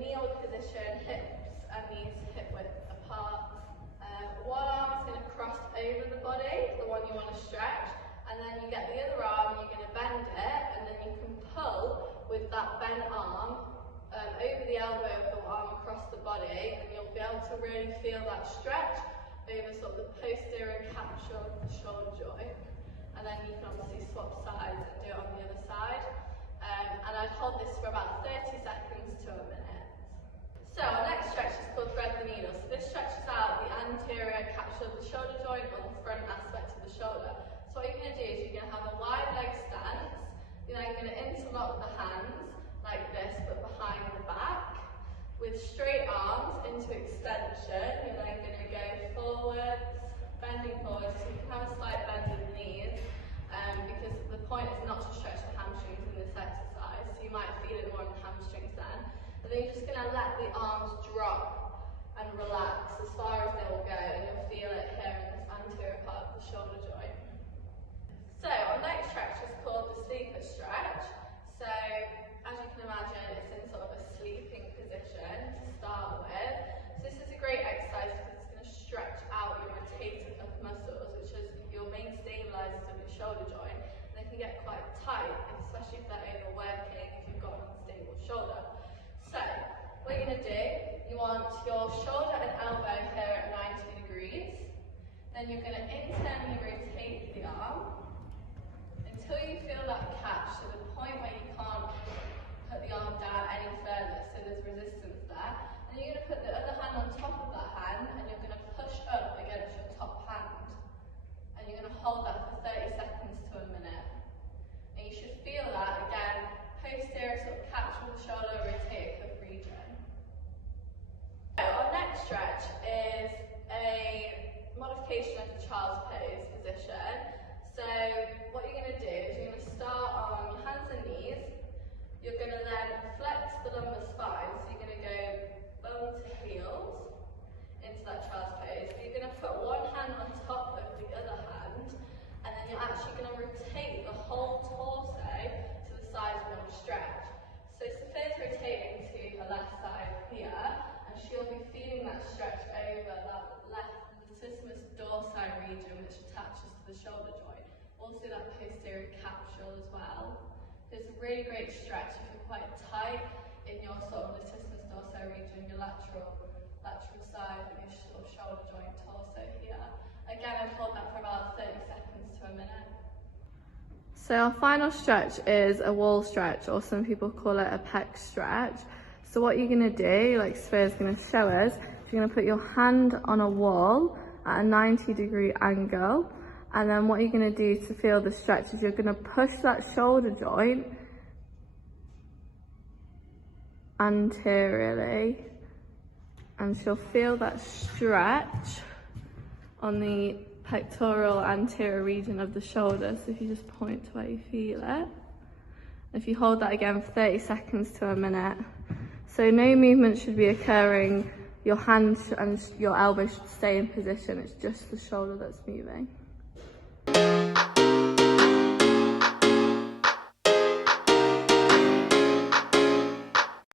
kneel position, hips and knees hip width apart. One arm is going to cross over the body, the one you want to stretch, and then you get the other arm, you're going to bend it, and then you can pull with that bent arm over the elbow of the arm across the body, and you'll be able to really feel that stretch over sort of the posterior capsule of the shoulder joint. And then you can obviously swap sides and do it on the other side. And I'd hold this for about 30 seconds to a minute. So our next stretch is called thread the needle. So this stretches out the anterior capsule of the shoulder joint or the front aspect of the shoulder. So what you're going to do is you're going to have a wide leg stance. You're then going to interlock the hands like this, but behind the back. With straight arms into extension, you're then going to go forwards, bending forwards, so you can have a slight bend in the knees, because the point is not to stretch the hamstrings in this exercise, so you might feel it more in the hamstrings then. And then you're just going to let the arms drop and relax as far as they will go, and you'll feel it here in this anterior part of the shoulder joint. So our next stretch is called the sleeper stretch. So as you can imagine, it's in sort of a sleeping position to start with. So this is a great exercise because it's going to stretch out your rotator cuff muscles, which is your main stabilizers of your shoulder joint. And they can get quite tight, especially if they're overworking, if you've got an unstable shoulder. So what you're going to do, you want your shoulder and elbow here at 90 degrees. Then you're going to internally rotate the arm until you feel that catch, so the point where you can't put the arm down any further, so there's resistance there. And you're going to put the other hand on top of that hand, and you're going to push up against your top hand. And you're going to hold that for 30 seconds to a minute. And you should feel that, again, posterior sort of capsule of the shoulder, rotator cuff region. So our next stretch is a modification of the child's pose position. So what you're going to do is you're going to start on your hands and knees. You're going to then flex the lumbar spine, so you're going to go bum to heels into that child's pose. You're going to put one hand on top of the other hand, and then you're actually going to rotate the whole torso to the sides of your stretch. So Sophia's rotating to her left side here, and she'll be feeling that stretch over that left latissimus dorsi region, which attaches to the shoulder joint. Also that posterior capsule as well. It's a really great stretch if you're quite tight in your sort of latissimus dorsi region, your lateral side of your sort of shoulder joint torso here. Again, I'd hold that for about 30 seconds to a minute. So our final stretch is a wall stretch, or some people call it a pec stretch. So what you're going to do, like Sophia's going to show us, is you're going to put your hand on a wall at a 90-degree angle. And then what you're going to do to feel the stretch is you're going to push that shoulder joint anteriorly, and she'll feel that stretch on the pectoral anterior region of the shoulder. So if you just point to where you feel it, if you hold that again for 30 seconds to a minute. So no movement should be occurring, your hand and your elbow should stay in position, it's just the shoulder that's moving.